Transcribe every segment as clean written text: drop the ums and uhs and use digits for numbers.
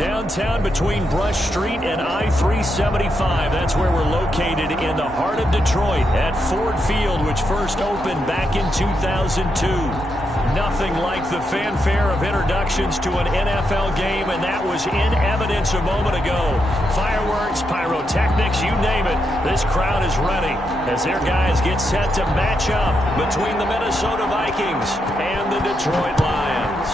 Downtown between Brush Street and I-375. That's where we're located in the heart of Detroit at Ford Field, which first opened back in 2002. Nothing like the fanfare of introductions to an NFL game, and that was in evidence a moment ago. Fireworks, pyrotechnics, you name it. This crowd is ready as their guys get set to match up between the Minnesota Vikings and the Detroit Lions.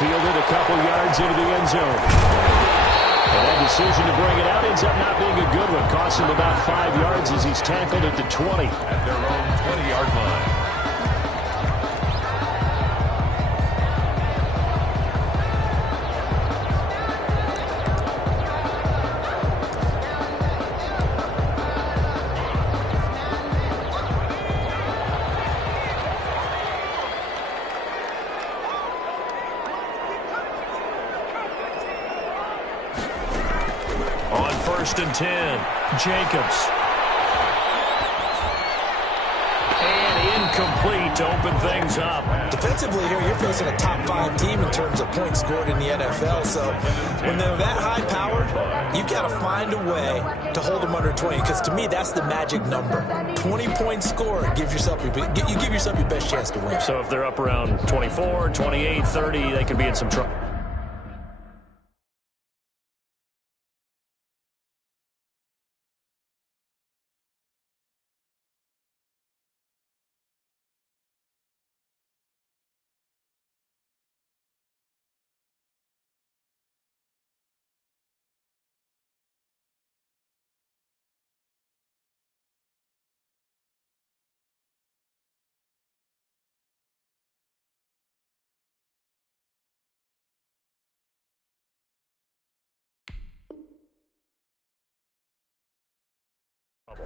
Fielded a couple yards into the end zone. And that decision to bring it out ends up not being a good one. Costs him about 5 yards as he's tackled at the 20. At their own 20-yard line. First and 10, Jacobs. And incomplete to open things up. Defensively here, you're facing a top 5 team in terms of points scored in the NFL. So when they're that high powered, you got to find a way to hold them under 20. Because to me, that's the magic number. 20 points scored, you give yourself your best chance to win. So if they're up around 24, 28, 30, they could be in some trouble.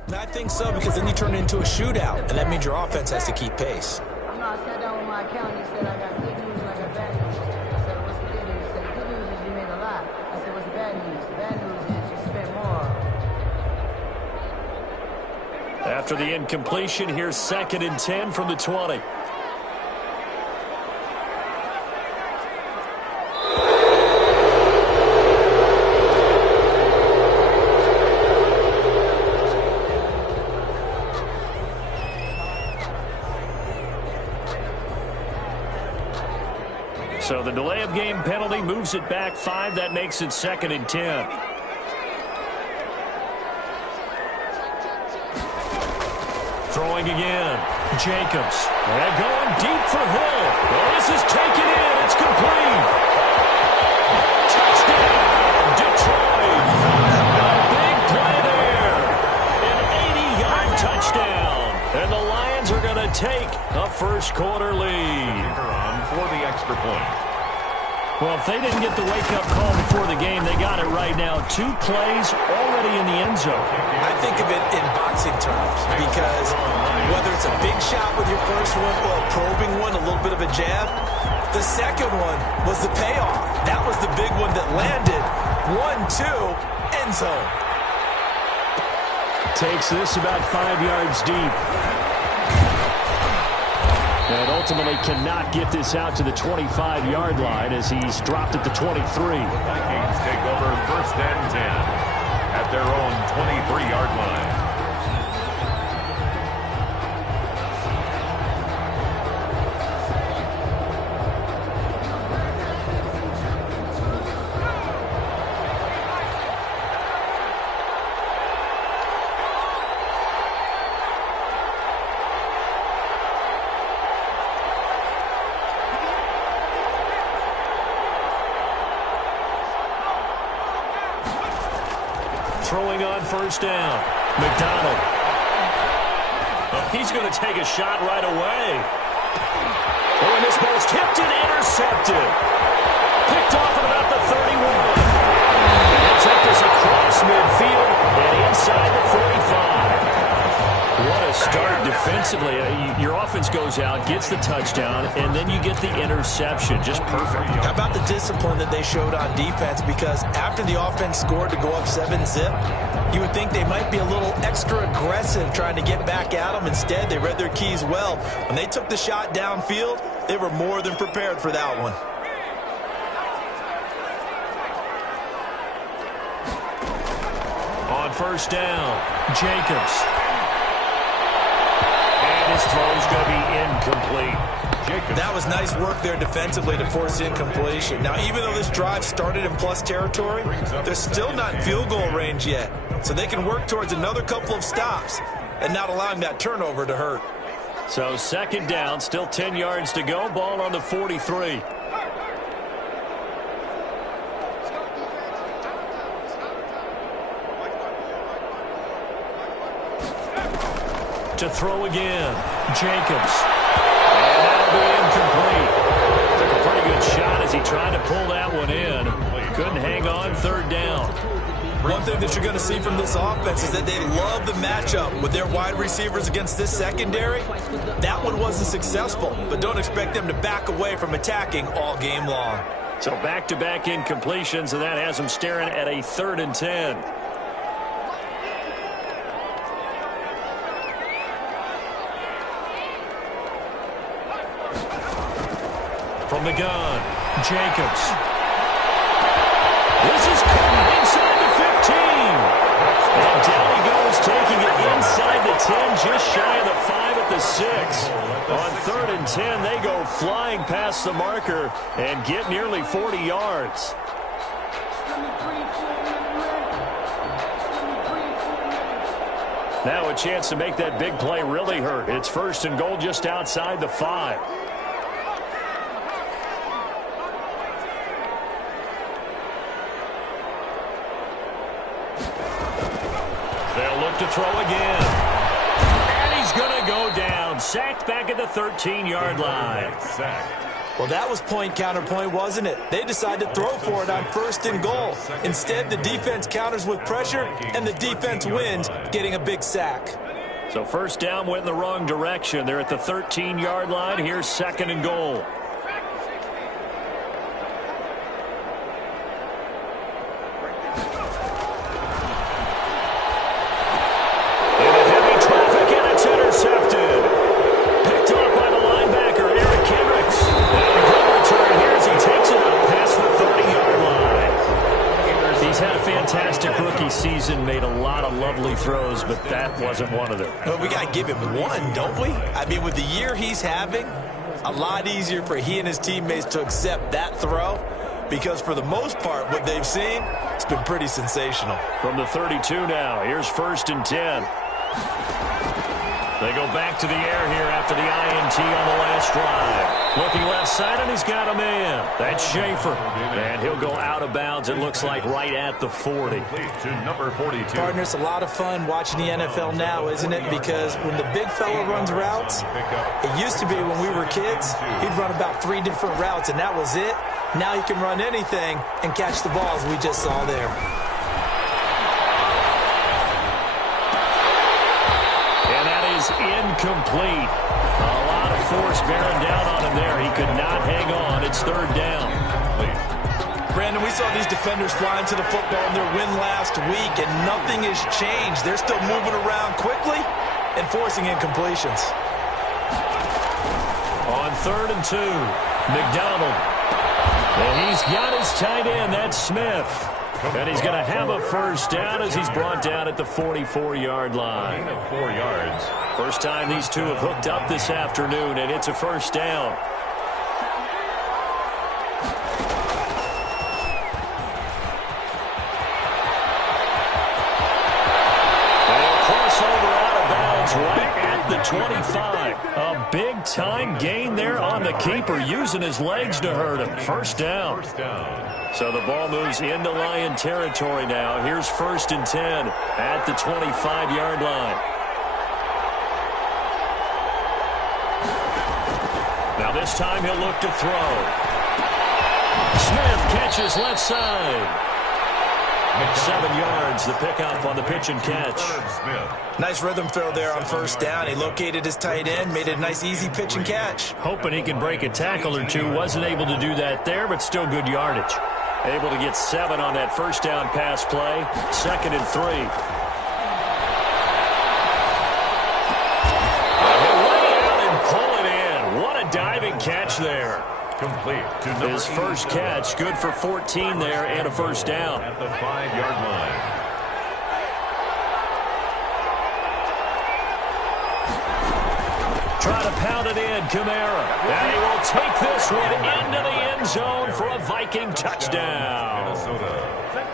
I think so, because then you turn it into a shootout, and that means your offense has to keep pace. I sat down with my accountant. He said, I got good news and I got bad news. I said, what's the good news? He said, the good news is you made a lot. I said, what's the bad news? The bad news is you spent more. After the incompletion, here's 2nd and 10 from the 20. So the delay of game penalty moves it back 5. That makes it 2nd and 10. Throwing again. Jacobs. And going deep for Hill. Well, this is taken in. It's complete. Touchdown, Detroit. A big play there. An 80-yard touchdown. And the Lions are going to take a first-quarter lead. For the extra point. Well, if they didn't get the wake-up call before the game, they got it right now. 2 plays already in the end zone. I think of it in boxing terms, because whether it's a big shot with your first one or a probing one, a little bit of a jab, the second one was the payoff. That was the big one that landed. 1-2, end zone. Takes this about 5 yards deep. And ultimately cannot get this out to the 25-yard line as he's dropped at the 23. The Vikings take over 1st and 10 at their own 23-yard line. Throwing on 1st down. McDonald. Oh, he's going to take a shot right away. Oh, and this ball's tipped and intercepted. Picked off at about the 31. He'll take this across midfield and inside the 45. What a start defensively. Your offense goes out, gets the touchdown, and then you get the interception. Just perfect. How about the discipline that they showed on defense? Because after the offense scored to go up 7-zip, you would think they might be a little extra aggressive trying to get back at them. Instead, they read their keys well. When they took the shot downfield, they were more than prepared for that one. first down. Jacobs. And his throw's going to be incomplete. That was nice work there defensively to force incompletion. Now, even though this drive started in plus territory, they're still not in field goal range yet. So they can work towards another couple of stops and not allowing that turnover to hurt. So second down, still 10 yards to go. Ball on the 43. To throw again, Jacobs. And that'll be incomplete. Took a pretty good shot as he tried to pull that one in. Couldn't hang on, third down. One thing that you're going to see from this offense is that they love the matchup with their wide receivers against this secondary. That one wasn't successful, but don't expect them to back away from attacking all game long. So back-to-back incompletions, and that has them staring at a 3rd and 10. From the gun, Jacobs. This is coming inside the 15. And down he goes, taking it inside the 10, just shy of the 5 at the 6. On 3rd and 10, they go flying past the marker and get nearly 40 yards. Now a chance to make that big play really hurt. It's 1st and goal just outside the 5. To throw again. And he's going to go down. Sacked back at the 13-yard line. Well, that was point counterpoint, wasn't it? They decided to throw for it on 1st and goal. Instead, the defense counters with pressure, and the defense wins, getting a big sack. So first down went in the wrong direction. They're at the 13-yard line. Here's 2nd and goal. Season, made a lot of lovely throws, but that wasn't one of them. Well, we got to give him one, don't we? I mean, with the year he's having, a lot easier for he and his teammates to accept that throw, because for the most part, what they've seen, it's been pretty sensational. From the 32 now, here's 1st and 10. They go back to the air here after the INT on the last drive. Looking left side, and he's got a man. That's Schaefer. And he'll go out of bounds, it looks like, right at the 40. To number 42. Partner, it's a lot of fun watching the NFL now, isn't it? Because when the big fella runs routes, it used to be when we were kids, he'd run about 3 different routes, and that was it. Now he can run anything and catch the balls we just saw there. Incomplete. A lot of force bearing down on him there. He could not hang on. It's 3rd down. Brandon, we saw these defenders flying to the football in their win last week, and nothing has changed. They're still moving around quickly and forcing incompletions. On 3rd and 2, McDonald. And he's got his tight end. That's Smith. And he's going to have a first down as he's brought down at the 44-yard line. 4 yards. First time these two have hooked up this afternoon, and it's a first down. They'll cross over out of bounds right at the 25. A big-time gain there on the keeper, using his legs to hurt him. First down. So the ball moves into Lion territory now. Here's 1st and 10 at the 25-yard line. Now this time he'll look to throw. Smith catches left side. 7 yards, the pickup on the pitch and catch. Nice rhythm throw there on 1st down. He located his tight end, made a nice easy pitch and catch. Hoping he can break a tackle or two. Wasn't able to do that there, but still good yardage. Able to get 7 on that first down pass play. 2nd and 3. He'll lay out and pull it in. What a diving catch there. Complete to his first catch, good for 14 there and a first down. At the 5-yard line. try to pound it in. Kamara. And he will take this one into the end zone for a Viking touchdown.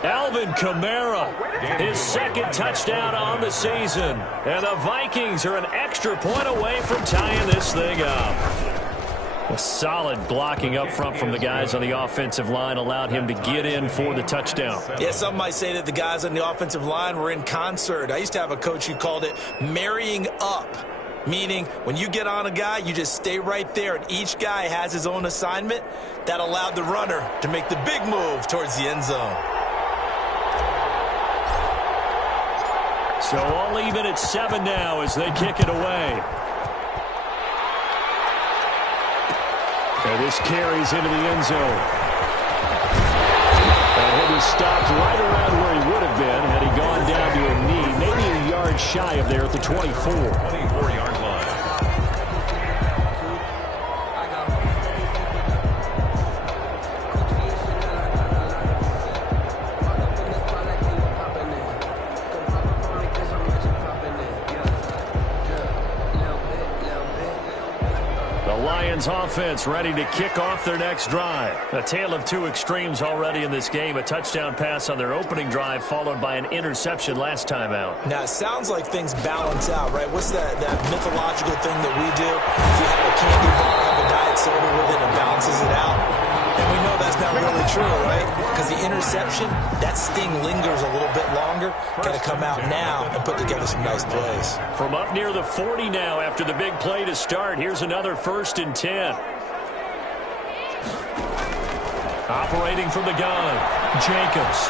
Alvin Kamara, his second touchdown on the season. And the Vikings are an extra point away from tying this thing up. A solid blocking up front from the guys on the offensive line allowed him to get in for the touchdown. Yeah, some might say that the guys on the offensive line were in concert. I used to have a coach who called it marrying up, meaning when you get on a guy, you just stay right there, and each guy has his own assignment. That allowed the runner to make the big move towards the end zone. So all even at 7 now as they kick it away. And this carries into the end zone. And he'll be stopped right around where he would have been had he gone down to a knee, maybe a yard shy of there at the 24. 24-yard line. Offense ready to kick off their next drive. A tale of two extremes already in this game. A touchdown pass on their opening drive followed by an interception last time out. Now, it sounds like things balance out, right? What's that mythological thing that we do? If you have a candy bar, have a diet soda with it, it balances it out. And we know that's not really true, right? Because the interception, that sting lingers a little bit longer. Got to come out now and put together some nice plays. From up near the 40 now after the big play to start, here's another 1st and 10. Operating from the gun, Jacobs.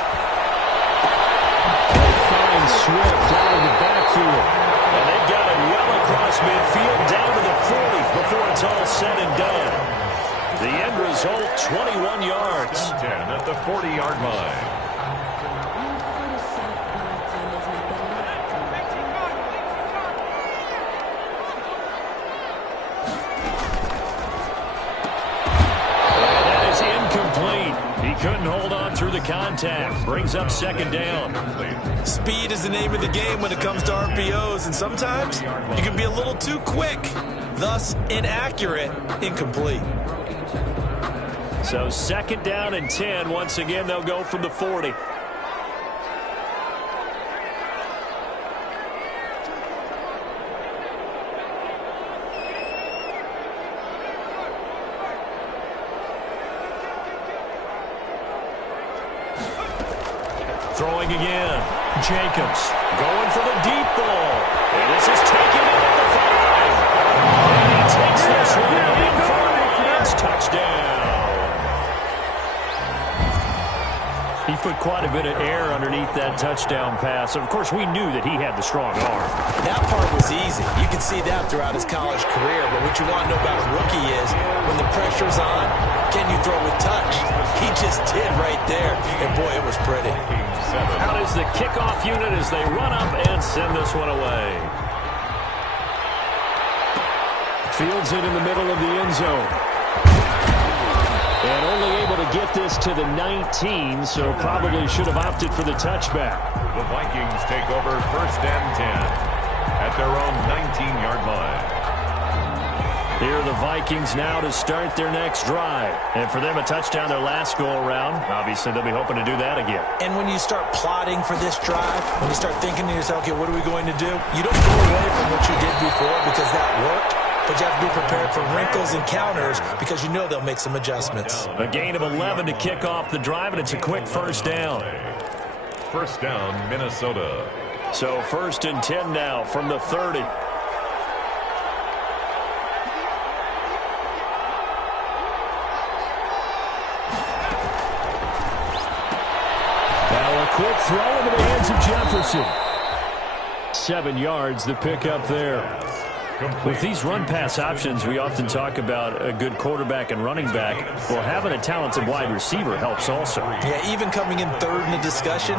They find Swift out of the backfield. And they've got it well across midfield down to the 40 before it's all said and done. The end result, 21 yards. 10 at the 40-yard line. And that is incomplete. He couldn't hold on through the contact. Brings up 2nd down. Speed is the name of the game when it comes to RPOs, and sometimes you can be a little too quick, thus inaccurate, incomplete. So 2nd down and 10. Once again, they'll go from the 40. Throwing again. Jacobs going for the deep ball. And this is taken in at the 5. And he takes this one in for a Lions touchdown. He put quite a bit of air underneath that touchdown pass. Of course, we knew that he had the strong arm. That part was easy. You can see that throughout his college career. But what you want to know about a rookie is when the pressure's on, can you throw with touch? He just did right there. And, boy, it was pretty. Out is the kickoff unit as they run up and send this one away. Fields it in the middle of the end zone. And only able to get this to the 19, so probably should have opted for the touchback. The Vikings take over 1st and 10 at their own 19-yard line. Here are the Vikings now to start their next drive. And for them, a touchdown their last go-around. Obviously, they'll be hoping to do that again. And when you start plotting for this drive, when you start thinking to yourself, okay, what are we going to do? You don't go away from what you did before because that worked. But you have to be prepared for wrinkles and counters because you know they'll make some adjustments. A gain of 11 to kick off the drive, and it's a quick 1st down. 1st down, Minnesota. So 1st and 10 now from the 30. Now a quick throw into the hands of Jefferson. 7 yards, the pickup there. With these run-pass options, we often talk about a good quarterback and running back. Well, having a talented wide receiver helps also. Yeah, even coming in 3rd in the discussion,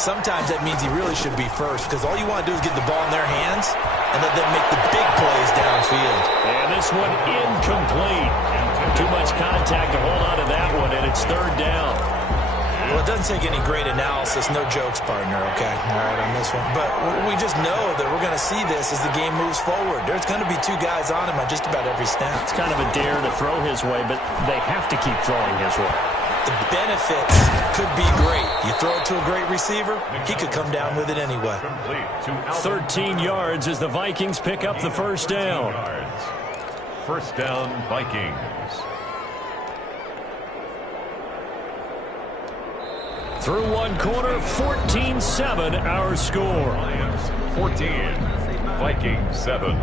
sometimes that means he really should be 1st because all you want to do is get the ball in their hands and let them make the big plays downfield. And this one incomplete. Too much contact to hold on to that one, and it's 3rd down. Well, it doesn't take any great analysis. No jokes, partner, okay? All right, on this one. But we just know that we're going to see this as the game moves forward. There's going to be two guys on him on just about every snap. It's kind of a dare to throw his way, but they have to keep throwing his way. The benefits could be great. You throw it to a great receiver, he could come down with it anyway. 13 yards as the Vikings pick up the first down. First down, Vikings. Through one quarter, 14-7 our score. Lions 14, Vikings 7.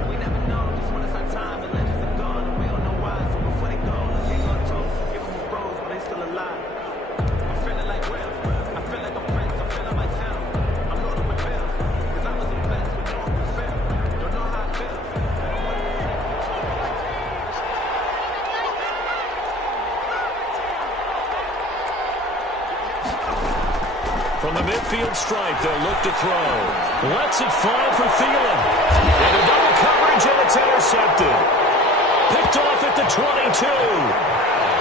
From the midfield stripe, they'll look to throw. Lets it fly for Thielen. And a double coverage, and it's intercepted. Picked off at the 22.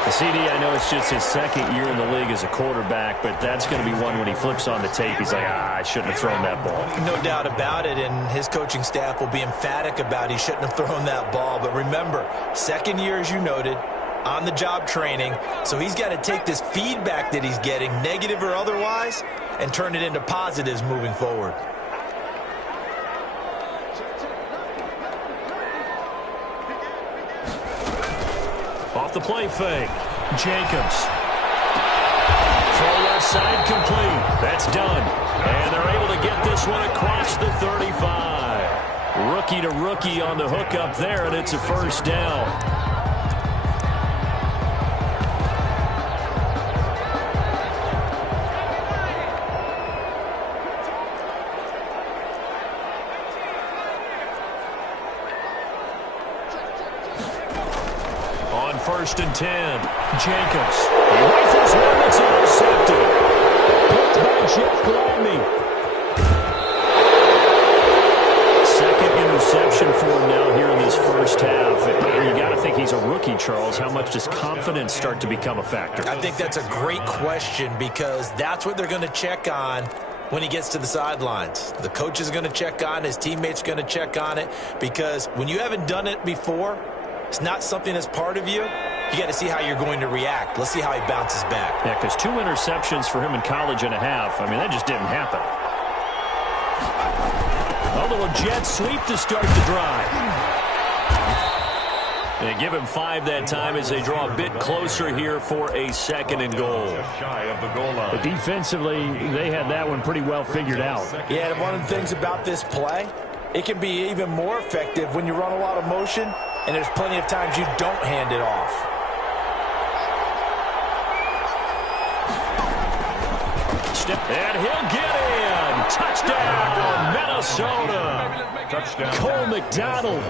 The CD, I know it's just his second year in the league as a quarterback, but that's going to be one when he flips on the tape. He's like, I shouldn't have thrown that ball. No doubt about it, and his coaching staff will be emphatic about he shouldn't have thrown that ball. But remember, second year, as you noted, on-the-job training, so he's got to take this feedback that he's getting, negative or otherwise, and turn it into positives moving forward. Off the play fake, Jacobs. Throw left side complete. That's done. And they're able to get this one across the 35. Rookie to rookie on the hook up there, and it's a first down. First and 10. Jacobs. He rifles one that's intercepted. Picked by Jeff Gladney. Second interception for him now here in this first half. You got to think he's a rookie, Charles. How much does confidence start to become a factor? I think that's a great question because that's what they're going to check on when he gets to the sidelines. The coach is going to check on it. His teammates are going to check on it because when you haven't done it before, it's not something that's part of you. You got to see how you're going to react. Let's see how he bounces back. Yeah, because 2 interceptions for him in college and a half. I mean, that just didn't happen. A little jet sweep to start the drive. They give him 5 that time as they draw a bit closer here for a second and goal. Just shy of the goal line. But defensively, they had that one pretty well figured out. Yeah, and one of the things about this play, it can be even more effective when you run a lot of motion, and there's plenty of times you don't hand it off. And he'll get in. Touchdown, Minnesota. Touchdown. Cole McDonald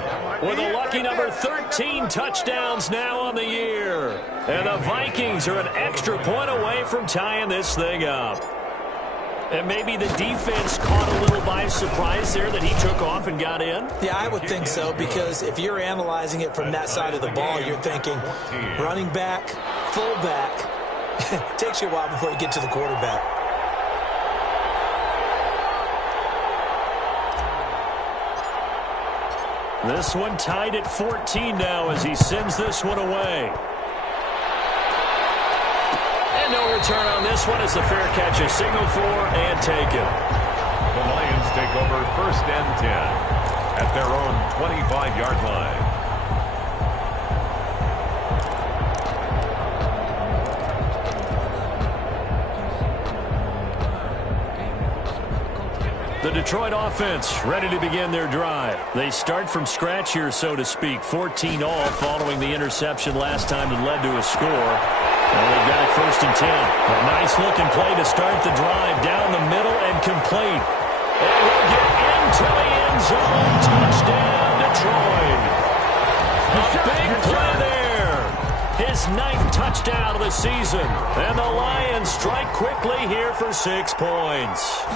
with a lucky number 13 touchdowns now on the year. And the Vikings are an extra point away from tying this thing up. And maybe the defense caught a little by surprise there that he took off and got in? Yeah, I would think so, because if you're analyzing it from that side of the ball, you're thinking running back, fullback. It takes you a while before you get to the quarterback. This one tied at 14 now as he sends this one away. And no return on this one as the fair catch is signaled for and taken. The Lions take over first and 10 at their own 25-yard line. The Detroit offense ready to begin their drive. They start from scratch here, so to speak. 14 all following the interception last time that led to a score. And they've got it first and 10. A nice looking play to start the drive down the middle and complete. And we'll get into the end zone. Touchdown, Detroit. A big play there. His 9th touchdown of the season. And the Lions strike quickly here for 6 points.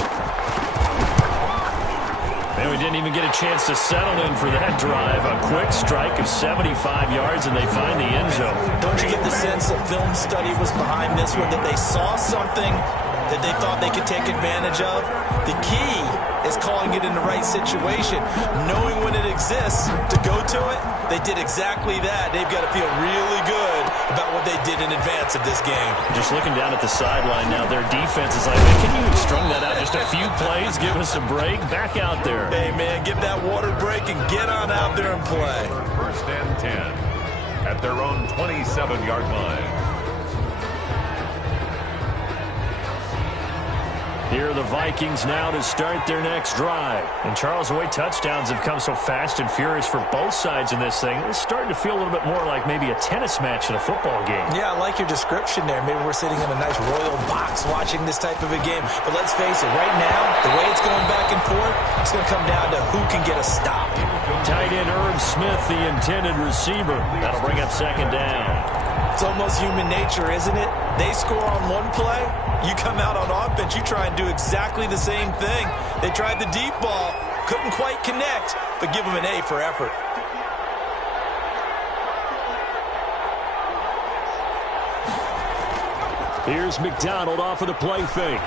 And And we didn't even get a chance to settle in for that drive. A quick strike of 75 yards, and they find the end zone. Don't you get the sense that film study was behind this one, that they saw something that they thought they could take advantage of? The key is calling it in the right situation, knowing when it exists to go to it. They did exactly that. They've got to feel really good about what they did in advance of this game. Just looking down at the sideline now, their defense is like, man, can you strung that out just a few plays, give us a break? Back out there. Hey, man, give that water break and get on out there and play. First and 10 at their own 27-yard line. Here are the Vikings now to start their next drive. And Charles, the way touchdowns have come so fast and furious for both sides in this thing, it's starting to feel a little bit more like maybe a tennis match in a football game. Yeah, I like your description there. Maybe we're sitting in a nice royal box watching this type of a game. But let's face it, right now, the way it's going back and forth, it's going to come down to who can get a stop. Tight end Irv Smith, the intended receiver. That'll bring up second down. It's almost human nature, isn't it? They score on one play, you come out on offense, you try and do exactly the same thing. They tried the deep ball, couldn't quite connect, but give them an A for effort. Here's McDonald off of the play fake.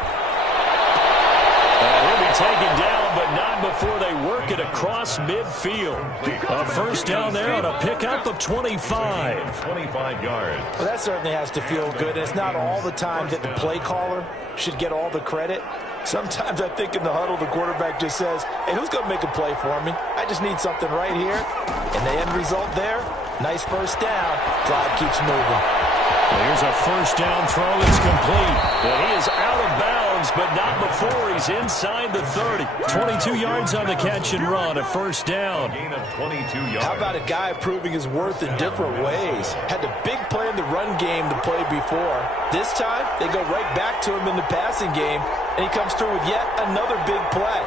And he'll be taken down, but not before they work it across midfield. A first down there on a pickup of 25. 25 yards. Well, that certainly has to feel good. It's not all the time that the play caller should get all the credit. Sometimes I think in the huddle, the quarterback just says, hey, who's going to make a play for me? I just need something right here. And the end result there, nice first down. Drive keeps moving. Well, here's a first down throw that's complete. And he is out of bounds, but not before he's inside the 30. 22 yards on the catch and run, a first down. Gain of 22 yards. How about a guy proving his worth in different ways? Had the big play in the run game to play before. This time, they go right back to him in the passing game, and he comes through with yet another big play.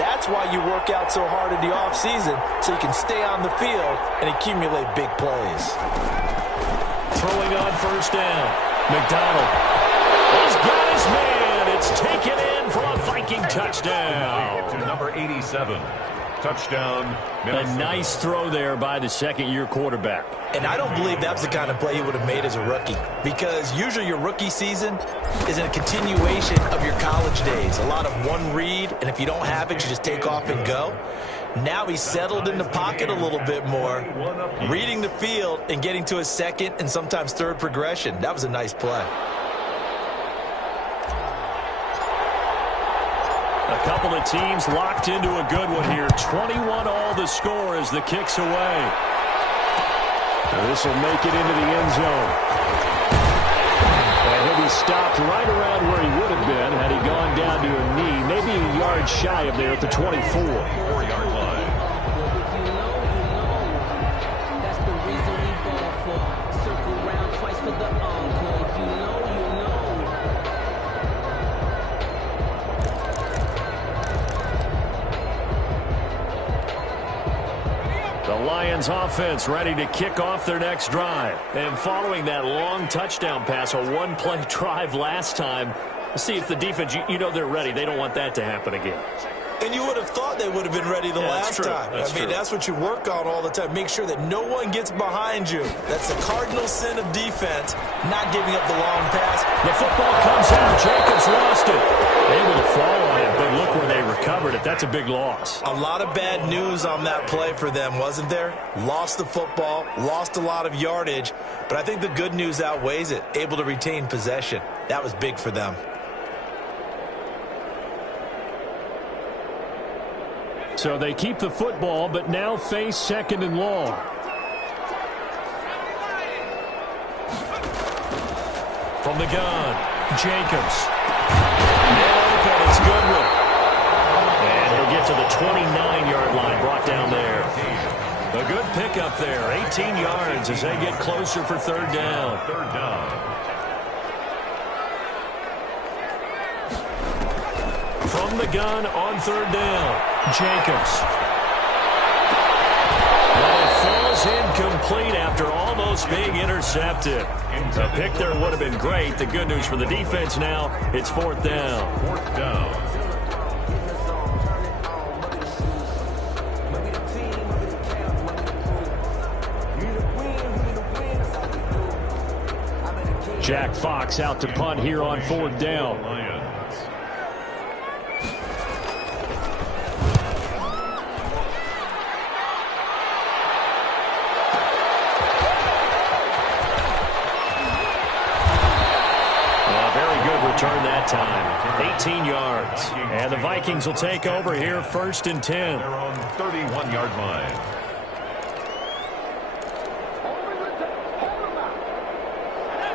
That's why you work out so hard in the offseason, so you can stay on the field and accumulate big plays. Throwing on first down. McDonald. He's got his man. It's taken in for a Viking touchdown. To number 87. Touchdown, Minnesota. A nice throw there by the second-year quarterback. And I don't believe that's the kind of play he would have made as a rookie, because usually your rookie season is a continuation of your college days. A lot of one read, and if you don't have it, you just take off and go. Now he's settled in the pocket a little bit more, reading the field and getting to his second and sometimes third progression. That was a nice play. A couple of teams locked into a good one here. 21 all the score as the kick's away. This will make it into the end zone. And he'll be stopped right around where he would have been had he gone down to a knee, maybe a yard shy of there at the 24. 4-yard line. That's the reason we ball for. Circle round twice for the encore. If you know, you know. The Lions offense ready to kick off their next drive. And following that long touchdown pass, a one-play drive last time, let's see if the defense, you know they're ready. They don't want that to happen again. And you would have thought they would have been ready the last time. That's what you work on all the time. Make sure that no one gets behind you. That's the cardinal sin of defense, not giving up the long pass. The football comes out. Jacobs lost it. Able to fall on it, but look where they recovered it. That's a big loss. A lot of bad news on that play for them, wasn't there? Lost the football, lost a lot of yardage, but I think the good news outweighs it. Able to retain possession. That was big for them. So they keep the football, but now face second and long. From the gun, Jacobs. And it's Goodwin. And he'll get to the 29-yard line, brought down there. A good pickup there, 18 yards as they get closer for third down. Third down. From the gun on third down, Jacobs. And it falls incomplete after almost being intercepted. A pick there would have been great. The good news for the defense now, it's fourth down. Fourth down. Jack Fox out to punt here on 4th down. Return that time, 18 yards. And the Vikings will take over here 1st and 10. They're on 31-yard line.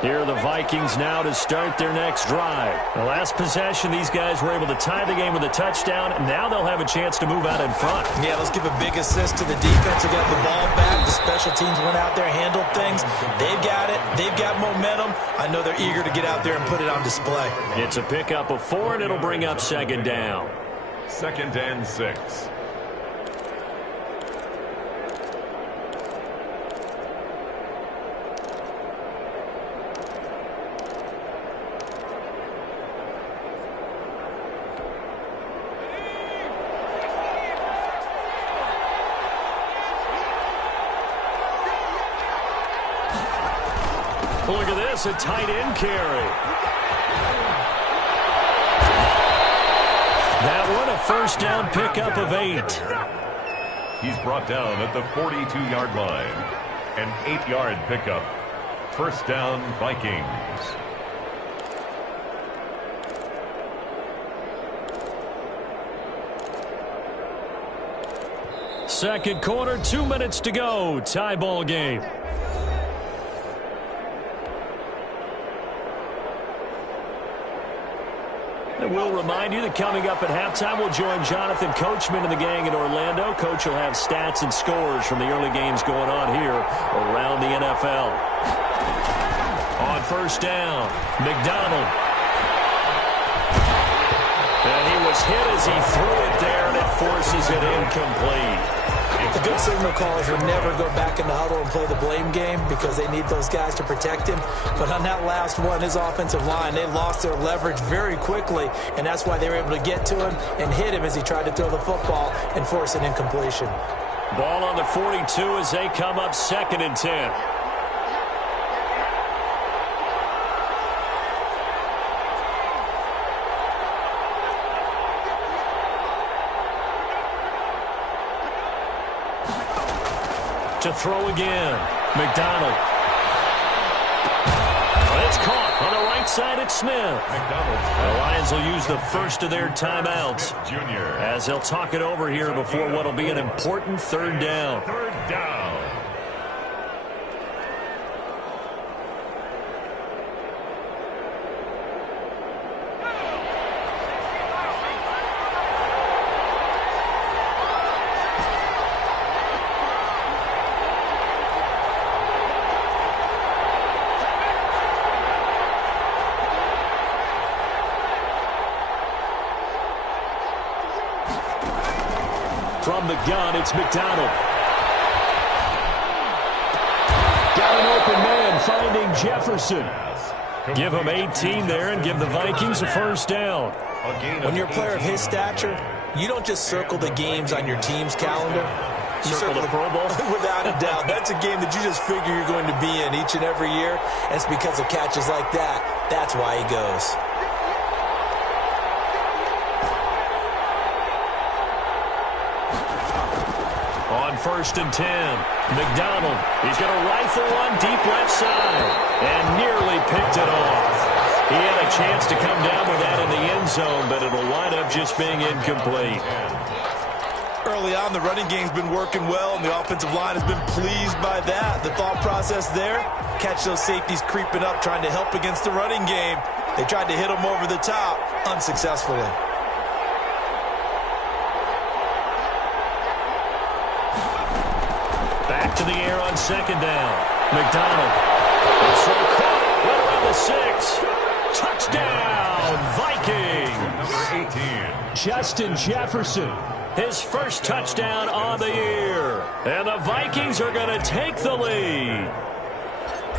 Here are the Vikings now to start their next drive. The last possession, these guys were able to tie the game with a touchdown. Now they'll have a chance to move out in front. Yeah, let's give a big assist to the defense who got the ball back. The special teams went out there, handled things. They've got it. They've got momentum. I know they're eager to get out there and put it on display. It's a pickup of 4, and it'll bring up 2nd down. 2nd and 6. Look at this, a tight end carry. That one, a 1st down pickup of 8. He's brought down at the 42-yard line. An 8-yard pickup. 1st down, Vikings. Second quarter, 2 minutes to go. Tie ball game. And we'll remind you that coming up at halftime, we'll join Jonathan Coachman and the gang in Orlando. Coach will have stats and scores from the early games going on here around the NFL. On 1st down, McDonald. And he was hit as he threw it there, and it forces it incomplete. The good signal callers would never go back in the huddle and play the blame game because they need those guys to protect him. But on that last one, his offensive line, they lost their leverage very quickly, and that's why they were able to get to him and hit him as he tried to throw the football and force an incompletion. Ball on the 42 as they come up 2nd and 10. To throw again. McDonald. It's caught on the right side at Smith. The Lions will use the first of their timeouts as they'll talk it over here before what will be an important 3rd down. 3rd down. From the gun, it's McDonald. Got an open man, finding Jefferson. Give him 18 there and give the Vikings a 1st down. When you're a player of his stature, you don't just circle the games on your team's calendar. You circle the Pro Bowl? Without a doubt. That's a game that you just figure you're going to be in each and every year. And it's because of catches like that. That's why he goes. On 1st and 10, McDonald. He's going to rifle one deep left side and nearly picked it off. He had a chance to come down with that in the end zone, but it'll wind up just being incomplete. Early on, the running game's been working well, and the offensive line has been pleased by that. The thought process there, catch those safeties creeping up, trying to help against the running game. They tried to hit them over the top, unsuccessfully. Back to the air on 2nd down. McDonald. It's caught right around the 6. Touchdown, Vikings. Number 18. Justin Jefferson. His first touchdown on the year. And the Vikings are going to take the lead.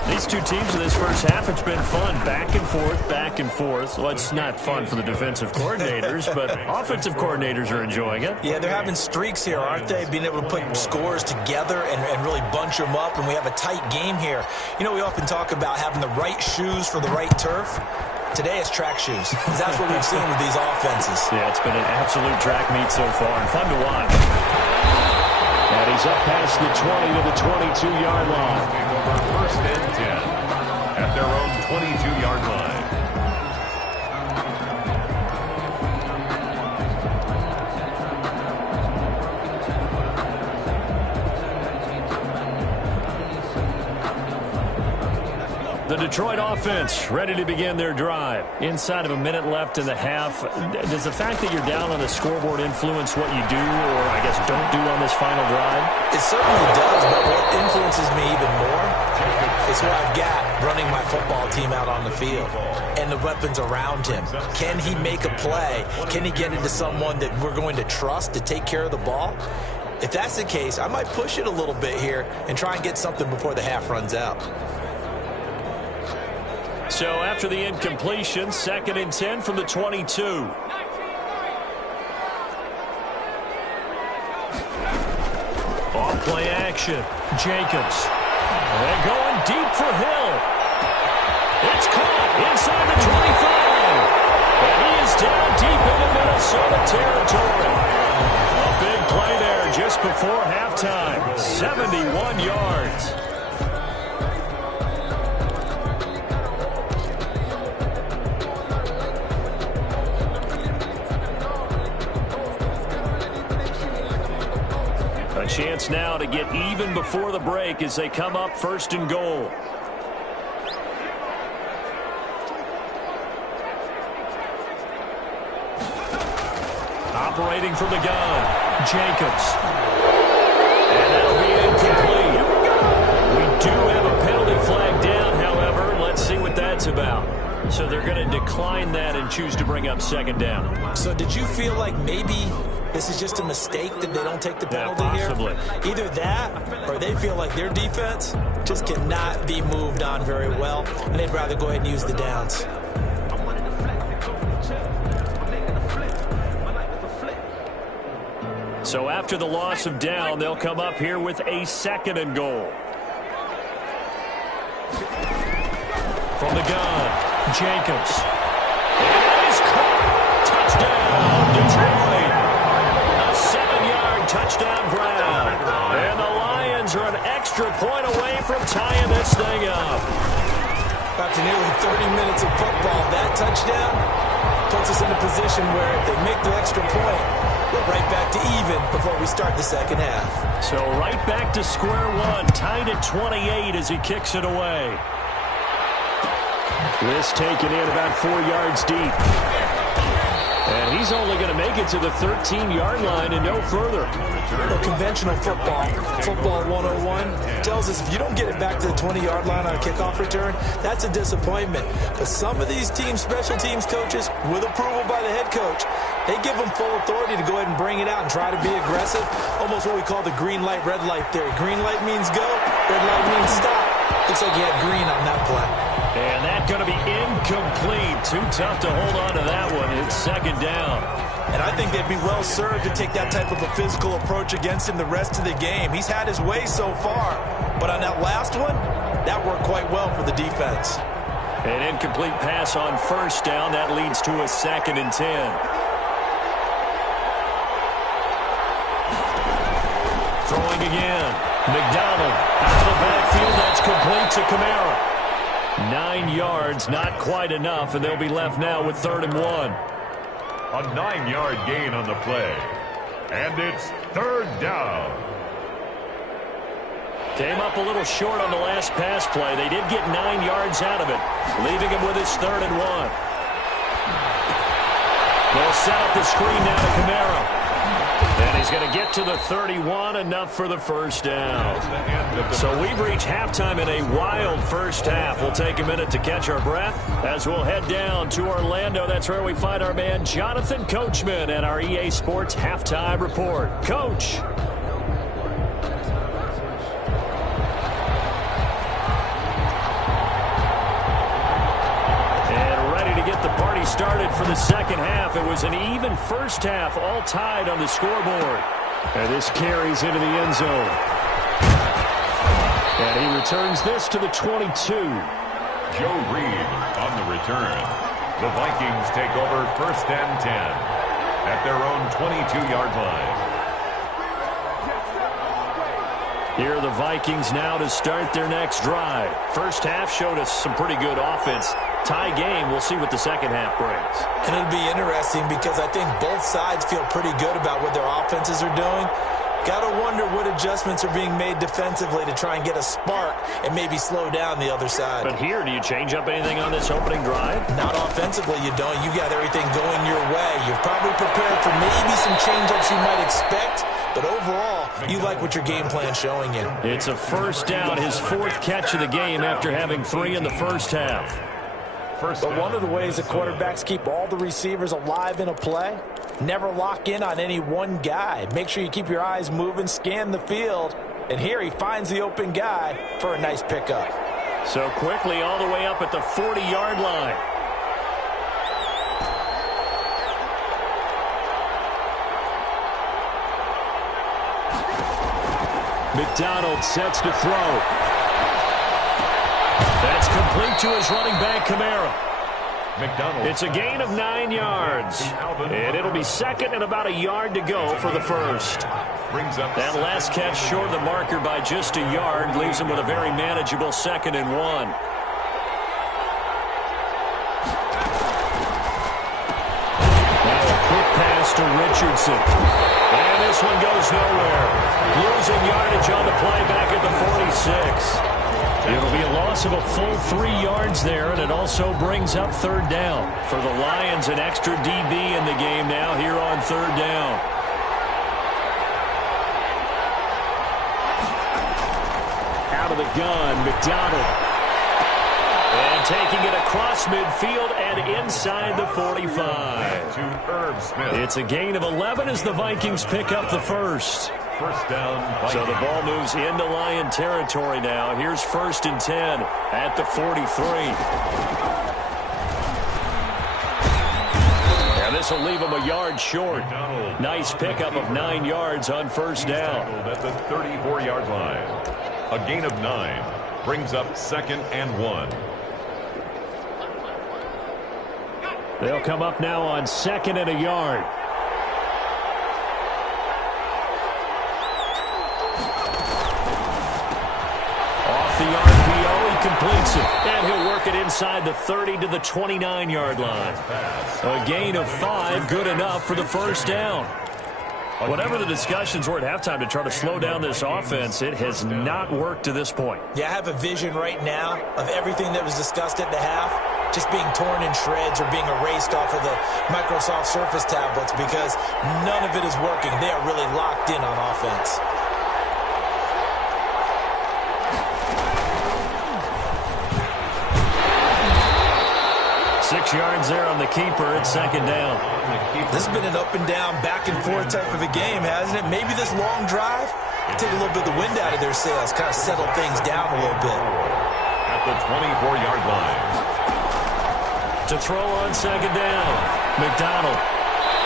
These two teams in this first half, it's been fun. Back and forth, back and forth. Well, it's not fun for the defensive coordinators, but offensive coordinators are enjoying it. Yeah, they're having streaks here, aren't they? Being able to put scores together and really bunch them up, and we have a tight game here. You know, we often talk about having the right shoes for the right turf. Today it's track shoes. That's what we've seen with these offenses. Yeah, it's been an absolute track meet so far, and fun to watch. And he's up past the 20 to the 22-yard line. First and 10 at their own 22-yard line. The Detroit offense ready to begin their drive. Inside of a minute left in the half. Does the fact that you're down on the scoreboard influence what you do, or I guess don't do on this final drive? It certainly does, but what influences me even more is who I've got running my football team out on the field and the weapons around him. Can he make a play? Can he get into someone that we're going to trust to take care of the ball? If that's the case, I might push it a little bit here and try and get something before the half runs out. So after the incompletion, 2nd and 10 from the 22. Off play action. Jacobs. And going deep for Hill. It's caught inside the 25. And he is down deep into Minnesota territory. A big play there just before halftime. 71 yards. A chance now to get even before the break as they come up 1st and goal. Operating from the gun, Jacobs. And that'll be incomplete. We do have a penalty flag down, however. Let's see what that's about. So they're going to decline that and choose to bring up 2nd down. So did you feel like maybe this is just a mistake that they don't take the penalty possibly here? Either that or they feel like their defense just cannot be moved on very well, and they'd rather go ahead and use the downs. So after the loss of down, they'll come up here with a 2nd and goal. From the gun, Jacobs. And it is caught. Touchdown, Detroit. A 7-yard touchdown grab. And the Lions are an extra point away from tying this thing up. After nearly 30 minutes of football, that touchdown puts us in a position where if they make the extra point, we're right back to even before we start the second half. So right back to square one, tied at 28 as he kicks it away. This taken in about 4 yards deep. And he's only going to make it to the 13-yard line and no further. Well, conventional football 101, tells us if you don't get it back to the 20-yard line on a kickoff return, that's a disappointment. But some of these teams, special teams coaches, with approval by the head coach, they give them full authority to go ahead and bring it out and try to be aggressive. Almost what we call the green light, red light theory. Green light means go, red light means stop. Looks like you had green on that play. And that's going to be incomplete. Too tough to hold on to that one. It's 2nd down. And I think they'd be well served to take that type of a physical approach against him the rest of the game. He's had his way so far. But on that last one, that worked quite well for the defense. An incomplete pass on 1st down. That leads to a 2nd and 10. Throwing again. McDonald out of the backfield. That's complete to Kamara. 9 yards, not quite enough, and they'll be left now with 3rd and 1. A 9-yard gain on the play. And it's 3rd down. Came up a little short on the last pass play. They did get 9 yards out of it, leaving him with his 3rd and 1. They'll set up the screen now to Kamara. And he's going to get to the 31, enough for the 1st down. So we've reached halftime in a wild first half. We'll take a minute to catch our breath as we'll head down to Orlando. That's where we find our man Jonathan Coachman and our EA Sports Halftime Report. Coach. for the second half. It was an even first half, all tied on the scoreboard. And this carries into the end zone. And he returns this to the 22. Joe Reed on the return. The Vikings take over 1st and 10 at their own 22-yard line. Here are the Vikings now to start their next drive. First half showed us some pretty good offense. Tie game, we'll see what the second half brings. And it'll be interesting because I think both sides feel pretty good about what their offenses are doing. Got to wonder what adjustments are being made defensively to try and get a spark and maybe slow down the other side. But here, do you change up anything on this opening drive? Not offensively, you don't. You got everything going your way. You're probably prepared for maybe some change-ups you might expect, but overall, you like what your game plan's showing you. It's a first down, his 4th catch of the game after having 3 in the first half. But one of the ways the quarterbacks keep all the receivers alive in a play, never lock in on any one guy. Make sure you keep your eyes moving, scan the field, and here he finds the open guy for a nice pickup. So quickly all the way up at the 40-yard line. McDonald sets to throw. That's complete to his running back, Kamara. McDonald. It's a gain of 9 yards. And it'll be second and about a yard to go for the first. That last catch short of the marker by just a yard leaves him with a very manageable 2nd and 1. Now a quick pass to Richardson. And this one goes nowhere. Losing yardage on the play back at the 46. It'll be a loss of a full 3 yards there, and it also brings up 3rd down. For the Lions, an extra DB in the game now here on 3rd down. Out of the gun, McDonald. And taking it across midfield and inside the 45. To Herb Smith. It's a gain of 11 as the Vikings pick up the first. First down. Vikings. So the ball moves into Lion territory now. Here's 1st and 10 at the 43. And this will leave him a yard short. McDonald. Nice pickup of 9 yards on first down. At the 34-yard line. A gain of 9 brings up 2nd and 1. They'll come up now on 2nd and a yard. Off the RPO, he completes it. And he'll work it inside the 30 to the 29-yard line. A gain of 5, good enough for the first down. Whatever the discussions were at halftime to try to slow down this offense, it has not worked to this point. Yeah, I have a vision right now of everything that was discussed at the half just being torn in shreds or being erased off of the Microsoft Surface tablets because none of it is working. They are really locked in on offense. Six yards there on the keeper at 2nd down. This has been an up-and-down, back-and-forth type of a game, hasn't it? Maybe this long drive take a little bit of the wind out of their sails, kind of settle things down a little bit. At the 24-yard line. To throw on 2nd down. McDonald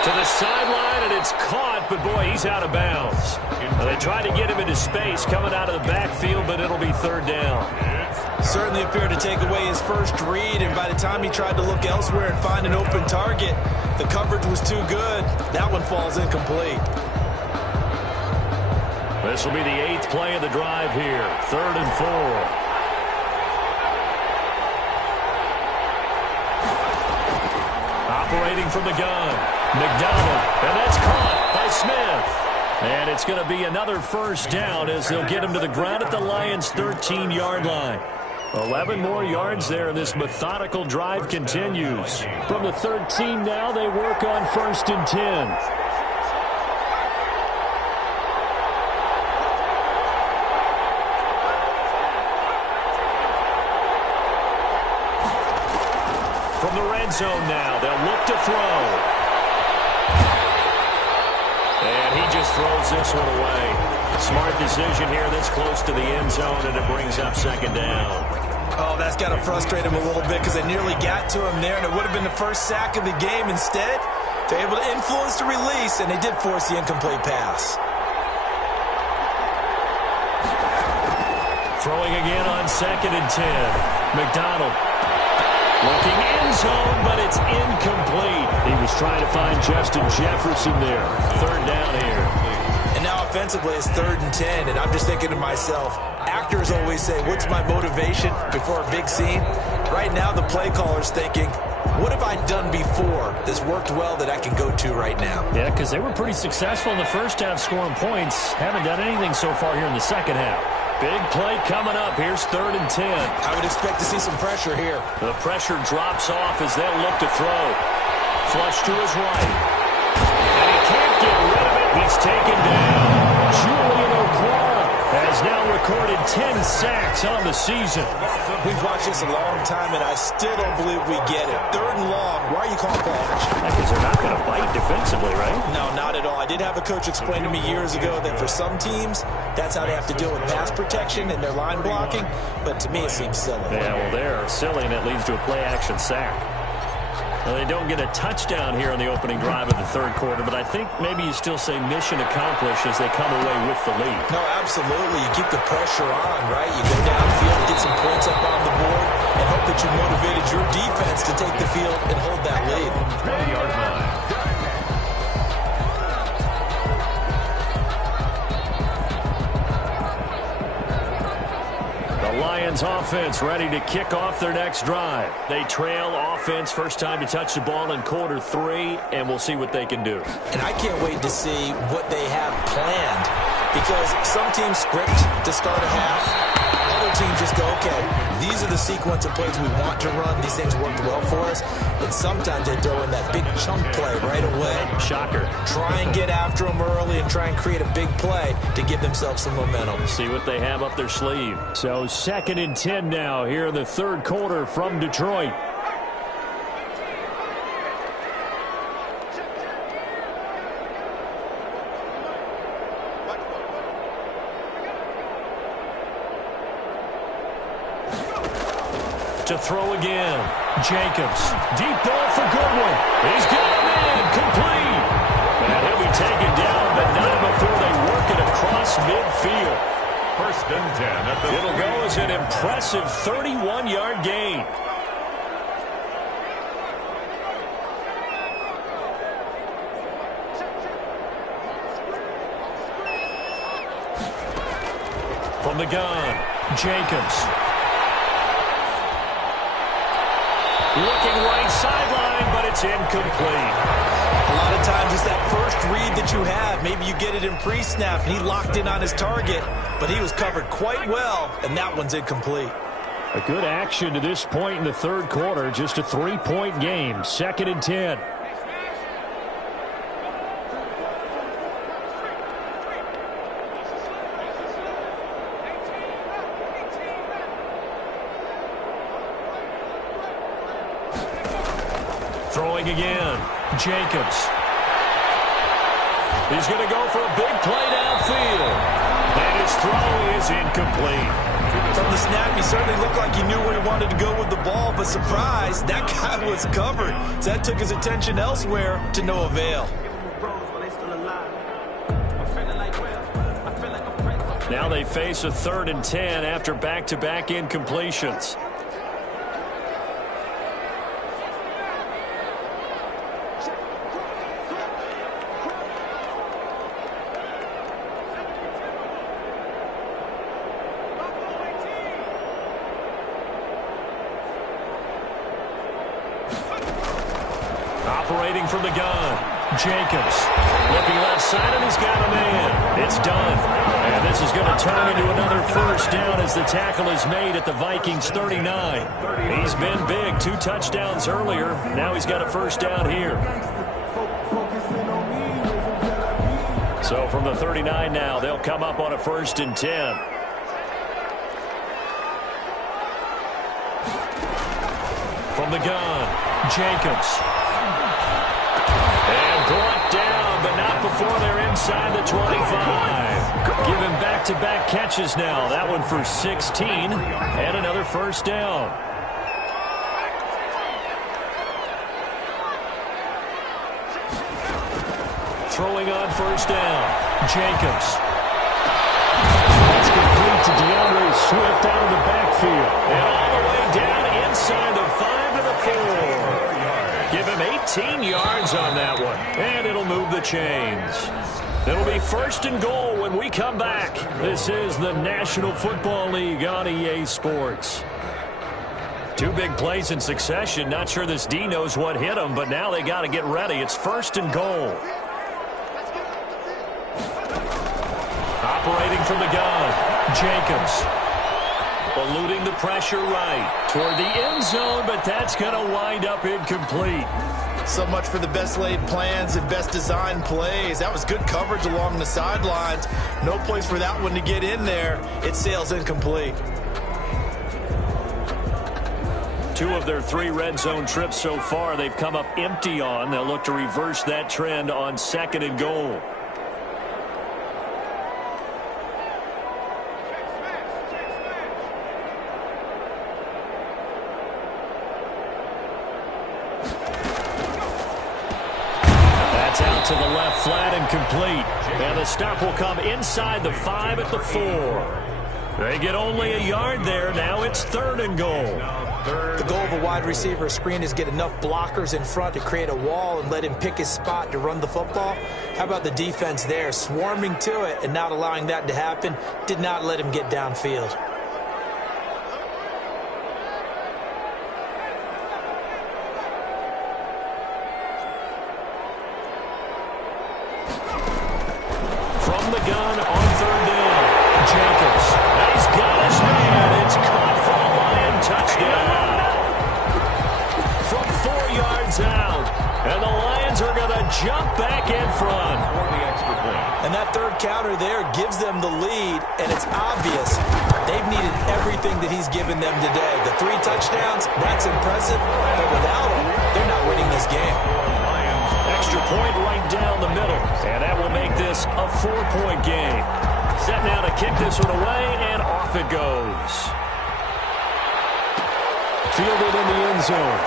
to the sideline, and it's caught, but boy, he's out of bounds. They tried to get him into space coming out of the backfield, but it'll be 3rd down. Certainly appeared to take away his first read, and by the time he tried to look elsewhere and find an open target, the coverage was too good. That one falls incomplete. This will be the 8th play of the drive here. 3rd and 4. Operating from the gun, McDonald, and that's caught by Smith. And it's going to be another first down as they'll get him to the ground at the Lions' 13-yard line. 11 more yards there, and this methodical drive continues. From the 13 now, they work on 1st and 10. From the red zone now, they'll look to throw. And he just throws this one away. Smart decision here. That's close to the end zone, and it brings up 2nd down. Oh, that's got to frustrate him a little bit because they nearly got to him there, and it would have been the first sack of the game. Instead, they're able to influence the release, and they did force the incomplete pass. Throwing again on 2nd and 10. McDonald looking end zone, but it's incomplete. He was trying to find Justin Jefferson there. 3rd down here. And now offensively, it's 3rd and 10, and I'm just thinking to myself, actors always say, what's my motivation before a big scene? Right now, the play caller's thinking, what have I done before that's worked well that I can go to right now? Yeah, because they were pretty successful in the first half scoring points. Haven't done anything so far here in the second half. Big play coming up. Here's 3rd and 10. I would expect to see some pressure here. The pressure drops off as they'll look to throw. Flush to his right. And he can't get rid of it. He's taken down. Julian Okwara has now recorded 10 sacks on the season. We've watched this a long time, and I still don't believe we get it. 3rd and long. Why are you calling play action? Because they're not going to bite defensively, right? No, not at all. I did have a coach explain to me years ago that for some teams, that's how they have to deal with pass protection and their line blocking. But to me, it seems silly. Yeah, well, they're silly, and it leads to a play-action sack. Well, they don't get a touchdown here on the opening drive of the 3rd quarter, but I think maybe you still say mission accomplished as they come away with the lead. No, absolutely. You keep the pressure on, right? You go downfield, get some points up on the board, and hope that you motivated your defense to take the field and hold that lead. 20-yard line. The Lions offense ready to kick off their next drive. They trail offense, first time to touch the ball in quarter 3, and we'll see what they can do. And I can't wait to see what they have planned, because some teams script to start a half. Other teams just go, okay, these are the sequence of plays we want to run. These things worked well for us. And sometimes they throw in that big chunk play right away. Shocker. Try and get after them early and try and create a big play to give themselves some momentum. See what they have up their sleeve. So 2nd and 10 now here in the 3rd quarter from Detroit. To throw again. Jacobs. Deep ball for Goodwin. He's got him in. Complete. And he'll be taken down, but not before they work it across midfield. 1st and 10 at the It'll go as an impressive 31-yard gain. From the gun, Jacobs. Looking right sideline, but it's incomplete. A lot of times it's that first read that you have. Maybe you get it in pre-snap, and he locked in on his target, but he was covered quite well, and that one's incomplete. A good action to this point in the 3rd quarter. Just a 3-point game. 2nd and 10. Throwing again. Jacobs. He's going to go for a big play downfield. And his throw is incomplete. From the snap, he certainly looked like he knew where he wanted to go with the ball, but surprise, that guy was covered. So that took his attention elsewhere to no avail. Now they face a 3rd and 10 after back-to-back incompletions. Operating from the gun, Jacobs. Looking left side, and he's got a man. It's done. And this is going to turn into another 1st down as the tackle is made at the Vikings 39. He's been big. 2 touchdowns earlier. Now he's got a 1st down here. So from the 39 now, they'll come up on a 1st and 10. From the gun, Jacobs. And brought down, but not before they're inside the 25. give him back-to-back catches now. That one for 16 and another first down. Throwing on first down, Jacobs. That's complete to DeAndre Swift out of the backfield. And all the way down inside the 5 to the 4. Give him 18 yards on that one. And it'll move the chains. It'll be first and goal when we come back. This is the National Football League on EA Sports. 2 big plays in succession. Not sure this D knows what hit him, but now they got to get ready. It's first and goal. Operating from the gun, Jacobs. Eluding the pressure right toward the end zone, but that's going to wind up incomplete. So much for the best laid plans and best designed plays. That was good coverage along the sidelines. No place for that one to get in there. It sails incomplete. 2 of their 3 red zone trips so far they've come up empty on. They'll look to reverse that trend on second and goal. Out to the left, flat and complete. And the stop will come inside the 5 at the 4. They get only a yard there. Now it's third and goal. The goal of a wide receiver screen is get enough blockers in front to create a wall and let him pick his spot to run the football. How about the defense there, swarming to it and not allowing that to happen? Did not let him get downfield. From the gun on third down, Jacobs. He's got his man. It's caught for a Lion touchdown. From 4 yards out. And the Lions are going to jump back in front. And that third counter there gives them the lead, and it's obvious they've needed everything that he's given them today. The 3 touchdowns, that's impressive, but without him, they're not winning this game. Extra point right down the middle. And that will make this a 4-point game. Set now to kick this one away, and off it goes. Fielded in the end zone.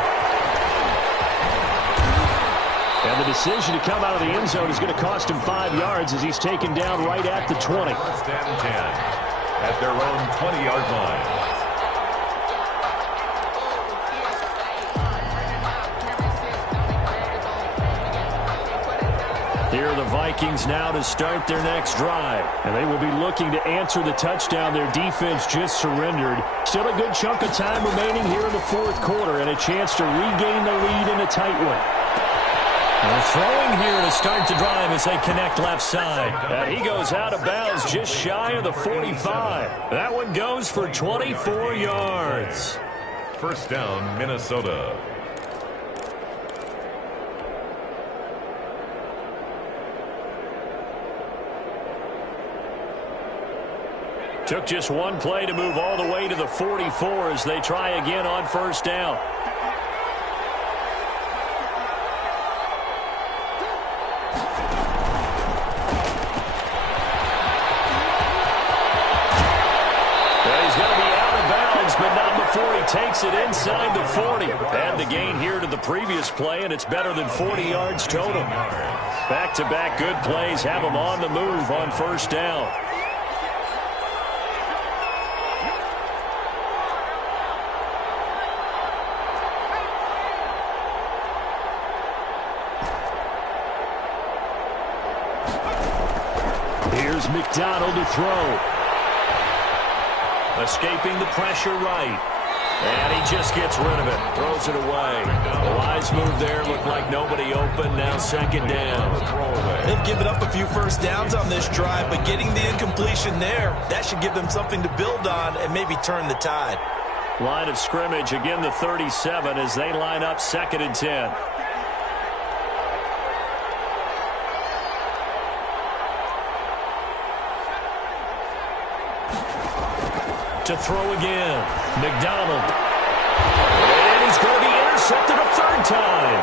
And the decision to come out of the end zone is going to cost him 5 yards as he's taken down right at the 20. First and 10 at their own 20-yard line. Here are the Vikings now to start their next drive. And they will be looking to answer the touchdown their defense just surrendered. Still a good chunk of time remaining here in the 4th quarter and a chance to regain the lead in a tight one. They're throwing here to start the drive as they connect left side. And he goes out of bounds just shy of the 45. That one goes for 24 yards. First down, Minnesota. Took just one play to move all the way to the 44 as they try again on first down. He's going to be out of bounds, but not before he takes it inside the 40. Add the gain here to the previous play, and it's better than 40 yards total. Back-to-back good plays have him on the move on first down. Here's McDonald to throw. Escaping the pressure right. And he just gets rid of it. Throws it away. A wise move there. Looked like nobody open. Now second down. They've given up a few first downs on this drive, but getting the incompletion there, that should give them something to build on and maybe turn the tide. Line of scrimmage, again the 37 as they line up second and 10. To throw again, McDonald. And he's going to be intercepted a third time.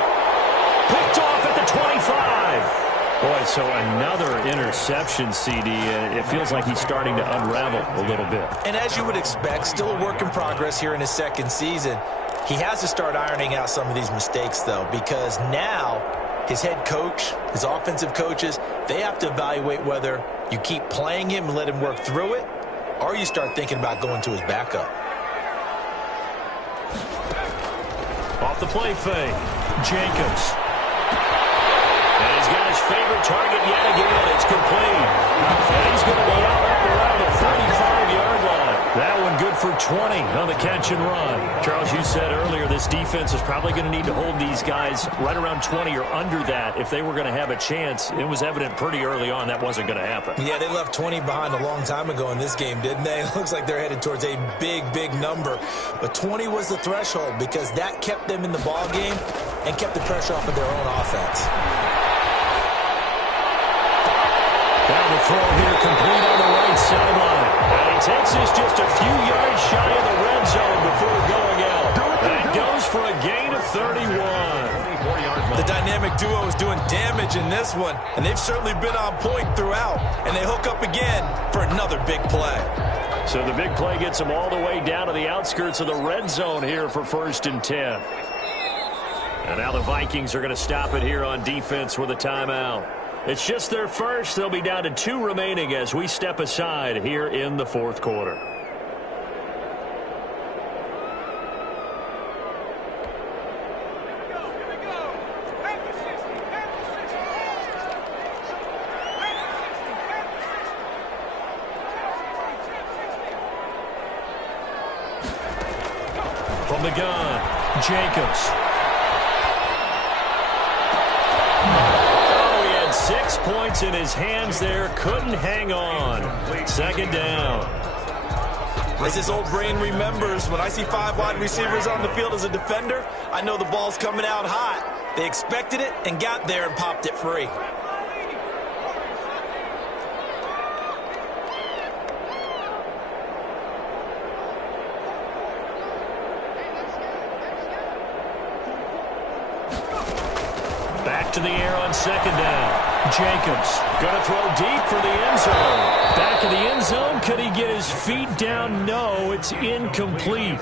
Picked off at the 25. Boy, so another interception, CD. It feels like he's starting to unravel a little bit. And as you would expect, still a work in progress here in his second season. He has to start ironing out some of these mistakes, though, because now his head coach, his offensive coaches, they have to evaluate whether you keep playing him and let him work through it, or you start thinking about going to his backup. Off the play fake, Jacobs. And he's got his favorite target yet again. It's complete. And he's going to be out around the 35-yard line. That one good for 20 on the catch and run. Charles, you said earlier this defense is probably going to need to hold these guys right around 20 or under that if they were going to have a chance. It was evident pretty early on that wasn't going to happen. Yeah, they left 20 behind a long time ago in this game, didn't they? It looks like they're headed towards a big, big number. But 20 was the threshold because that kept them in the ball game and kept the pressure off of their own offense. Now the throw here complete on the right sideline. And he takes this just a few yards shy of the red zone before going out. That goes for a gain of 31. The dynamic duo is doing damage in this one, and they've certainly been on point throughout. And they hook up again for another big play. So the big play gets them all the way down to the outskirts of the red zone here for 1st and 10. And now the Vikings are going to stop it here on defense with a timeout. It's just their first. They'll be down to 2 remaining as we step aside here in the 4th quarter. From the gun, Jacobs. 6 points in his hands there. Couldn't hang on. 2nd down. As his old brain remembers, when I see 5 wide receivers on the field as a defender, I know the ball's coming out hot. They expected it and got there and popped it free. Back to the air on 2nd down. Jacobs going to throw deep for the end zone. Back of the end zone. Could he get his feet down? No, it's incomplete.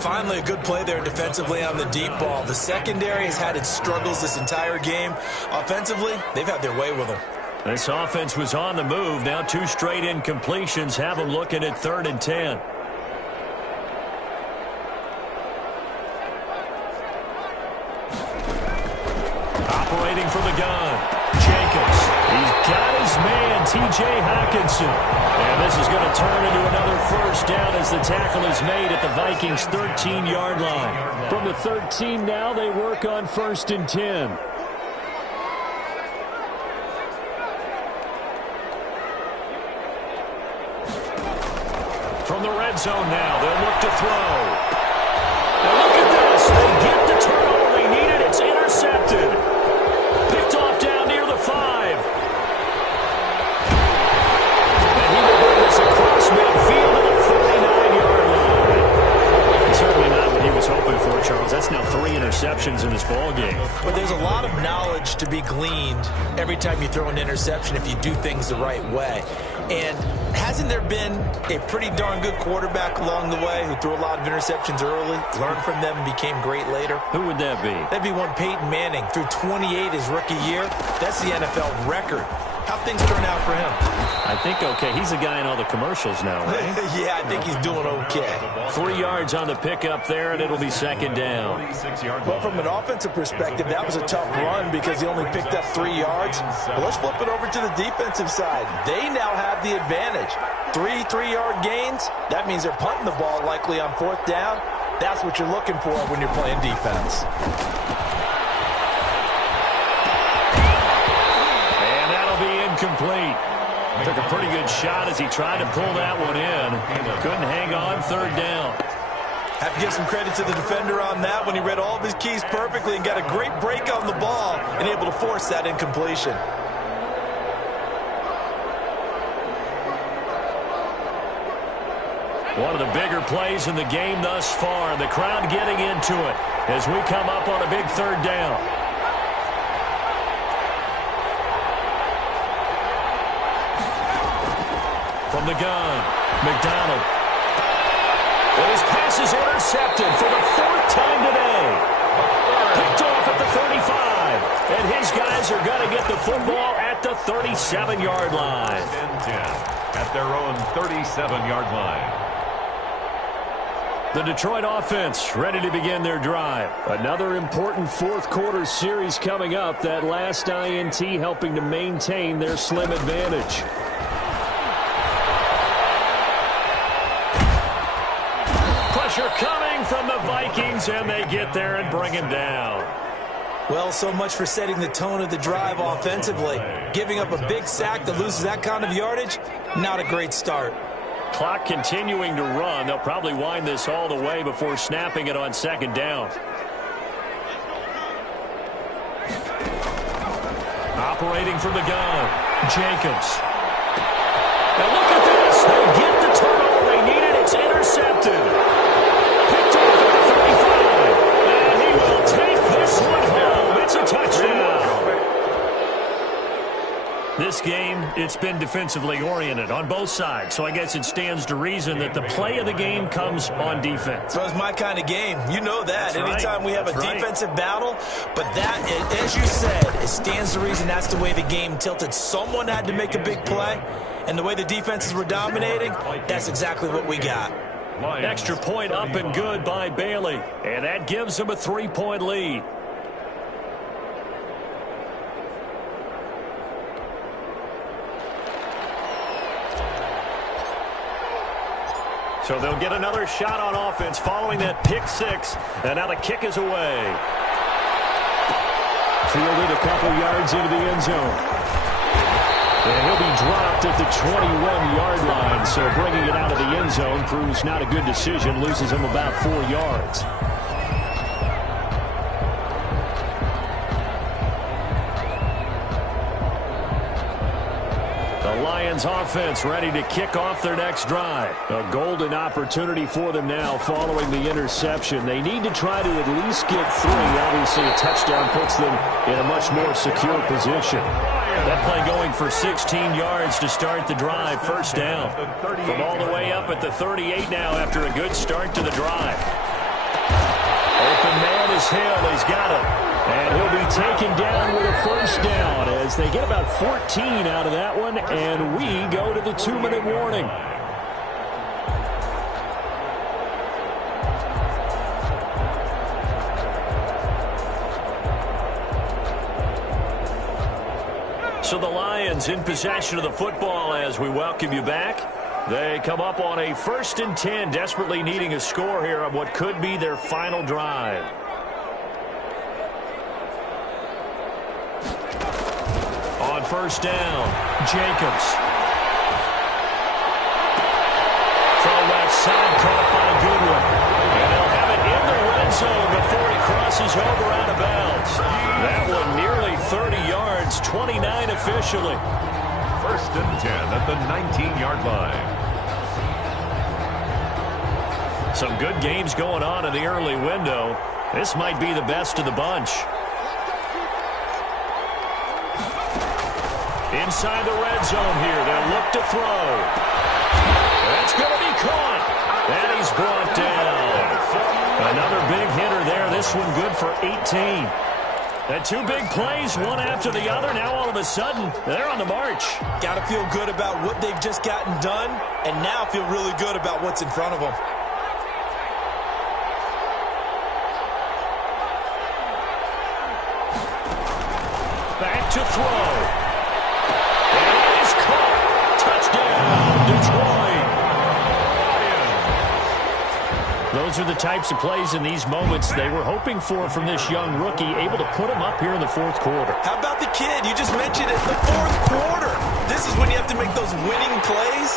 Finally, a good play there defensively on the deep ball. The secondary has had its struggles this entire game. Offensively, they've had their way with them. This offense was on the move. Now 2 straight incompletions have them looking at 3rd and 10. Operating from the gun, Jacobs. He's got his man, T.J. Hockenson. And this is going to turn into another 1st down as the tackle is made at the Vikings' 13-yard line. From the 13 now, they work on 1st and 10. From the red zone now, they'll look to throw. Now look at this. They get the turnover they needed. It's intercepted. Picked off down near the 5. And he will bring this across midfield to the 49-yard line. Certainly not what he was hoping for, Charles. That's now 3 interceptions in this ball game. But there's a lot of knowledge to be gleaned every time you throw an interception if you do things the right way. And hasn't there been a pretty darn good quarterback along the way who threw a lot of interceptions early, learned from them, and became great later? Who would that be? That'd be one Peyton Manning. Threw 28 his rookie year. That's the NFL record. How'd things turn out for him? I think okay. He's a guy in all the commercials now, right? Yeah, I think he's doing okay. 3 yards on the pickup there, and it'll be 2nd down. Well, from an offensive perspective, that was a tough run because he only picked up 3 yards. But let's flip it over to the defensive side. They now have the advantage. 3 3-yard gains. That means they're punting the ball likely on 4th down. That's what you're looking for when you're playing defense. Incomplete. Took a pretty good shot as he tried to pull that one in. Couldn't hang on 3rd down. Have to give some credit to the defender on that when he read all of his keys perfectly and got a great break on the ball and able to force that incompletion. One of the bigger plays in the game thus far. The crowd getting into it as we come up on a big 3rd down. From the gun, McDonald. And his pass is intercepted for the 4th time today. Picked off at the 35. And his guys are going to get the football at the 37-yard line. 10 at their own 37-yard line. The Detroit offense ready to begin their drive. Another important fourth-quarter series coming up. That last INT helping to maintain their slim advantage. Pressure coming from the Vikings, and they get there and bring him down. Well, so much for setting the tone of the drive offensively. Giving up a big sack that loses that kind of yardage, not a great start. Clock continuing to run. They'll probably wind this all the way before snapping it on 2nd down. Operating from the gun, Jacobs. Now look at this. They get the turnover they needed. It's intercepted. Picked off at the 35. And he will take this one home. It's a touchdown. This game, it's been defensively oriented on both sides, so I guess it stands to reason that the play of the game comes on defense. So it's my kind of game. You know that. That's Anytime right. we have a That's defensive battle, but that, as you said, it stands to reason that's the way the game tilted. Someone had to make a big play, and the way the defenses were dominating, that's exactly what we got. Extra point up and good by Bailey, and that gives them a 3-point lead. So they'll get another shot on offense following that pick 6. And now the kick is away. Fielded a couple yards into the end zone. And he'll be dropped at the 21-yard line. So bringing it out of the end zone proves not a good decision. Loses him about 4 yards. The Lions offense ready to kick off their next drive. A golden opportunity for them now following the interception. They need to try to at least get 3. Obviously, a touchdown puts them in a much more secure position. That play going for 16 yards to start the drive. 1st down. From all the way up at the 38 now after a good start to the drive. Open man is Hill. He's got it. And he'll be taken down with a 1st down as they get about 14 out of that one, and we go to the 2-minute warning. So the Lions in possession of the football as we welcome you back. They come up on a 1st and 10, desperately needing a score here on what could be their final drive. On 1st down, Jacobs. From left side, caught by Goodwin. And they'll have it in the red zone before he crosses over out of bounds. That one nearly 30 yards, 29 officially. 1st and 10 at the 19-yard line. Some good games going on in the early window. This might be the best of the bunch. Inside the red zone here. They'll look to throw. That's going to be caught. And he's brought down. Another big hitter there. This one good for 18. And 2 big plays, one after the other. Now all of a sudden, they're on the march. Got to feel good about what they've just gotten done, and now feel really good about what's in front of them. Back to throw. Touchdown, Detroit. Those are the types of plays in these moments they were hoping for from this young rookie, able to put him up here in the 4th quarter. How about the kid? You just mentioned it, the 4th quarter. This is when you have to make those winning plays.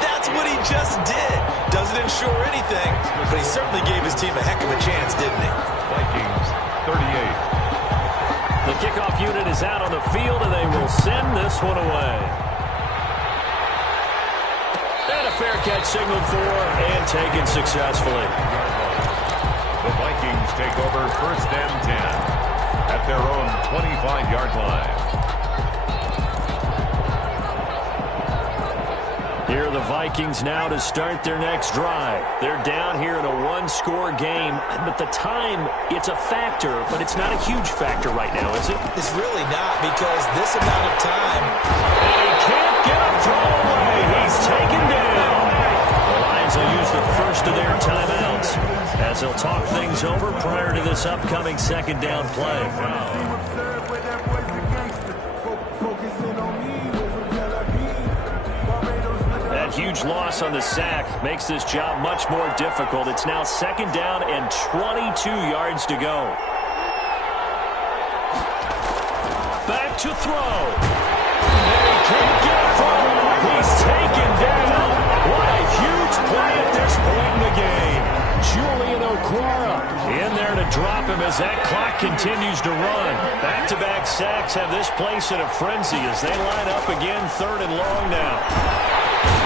That's what he just did. Doesn't ensure anything, but he certainly gave his team a heck of a chance, didn't he? Vikings 38. The kickoff unit is out on the field, and they will send this one away. And a fair catch signaled for and taken successfully. The Vikings take over 1st and 10 at their own 25-yard line. Here are the Vikings now to start their next drive. They're down here in a one-score game, but the time, it's a factor, but it's not a huge factor right now, is it? It's really not, because this amount of time... And he can't get a throw away. He's taken down. The Lions will use the first of their timeouts as they'll talk things over prior to this upcoming second down play. That huge loss on the sack makes this job much more difficult. It's now second down and 22 yards to go. Back to throw. And he can't get a throw. He's taken down. What a huge play at this point in the game. Julian Okwara in there to drop him as that clock continues to run. Back-to-back sacks have this place in a frenzy as they line up again, third and long now.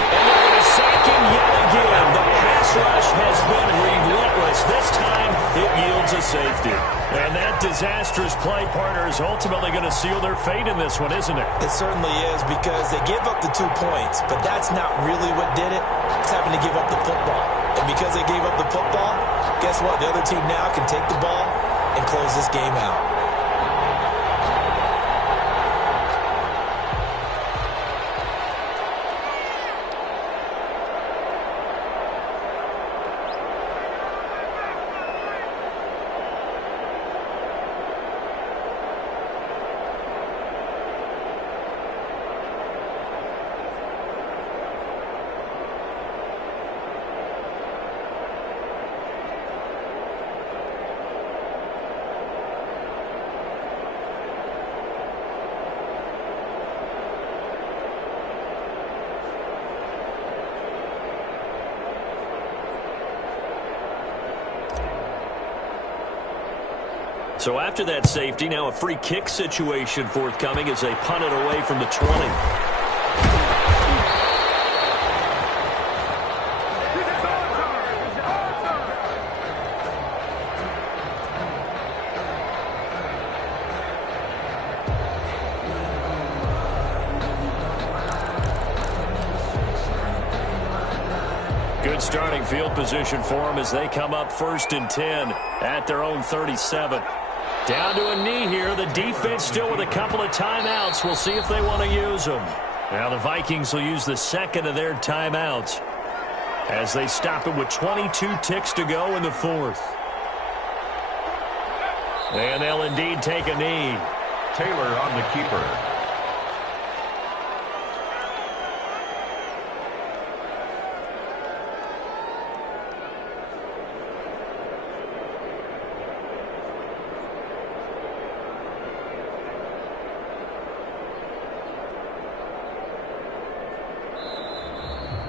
And they're going to sack him yet again. The pass rush has been relentless. This time, it yields a safety. And that disastrous play, partner, is ultimately going to seal their fate in this one, isn't it? It certainly is, because they give up the 2 points, but that's not really what did it. It's having to give up the football. And because they gave up the football, guess what? The other team now can take the ball and close this game out. So after that safety, now a free kick situation forthcoming as they punt it away from the 20. Good starting field position for them as they come up 1st and 10 at their own 37. Down to a knee here. The defense still with a couple of timeouts. We'll see if they want to use them. Now the Vikings will use the second of their timeouts as they stop it with 22 ticks to go in the 4th. And they'll indeed take a knee. Taylor on the keeper.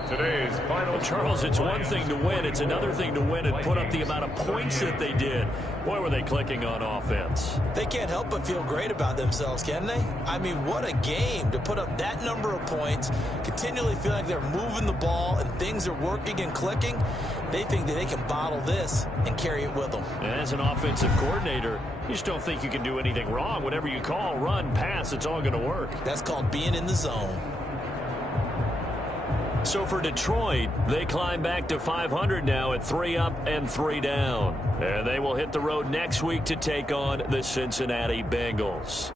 Today's final. Charles, it's one thing to win. It's another thing to win and put up the amount of points that they did. Boy, were they clicking on offense. They can't help but feel great about themselves, can they? I mean, what a game to put up that number of points, continually feel like they're moving the ball and things are working and clicking. They think that they can bottle this and carry it with them. And as an offensive coordinator, you just don't think you can do anything wrong. Whatever you call, run, pass, it's all going to work. That's called being in the zone. So for Detroit, they climb back to 500 now at 3 up and 3 down. And they will hit the road next week to take on the Cincinnati Bengals.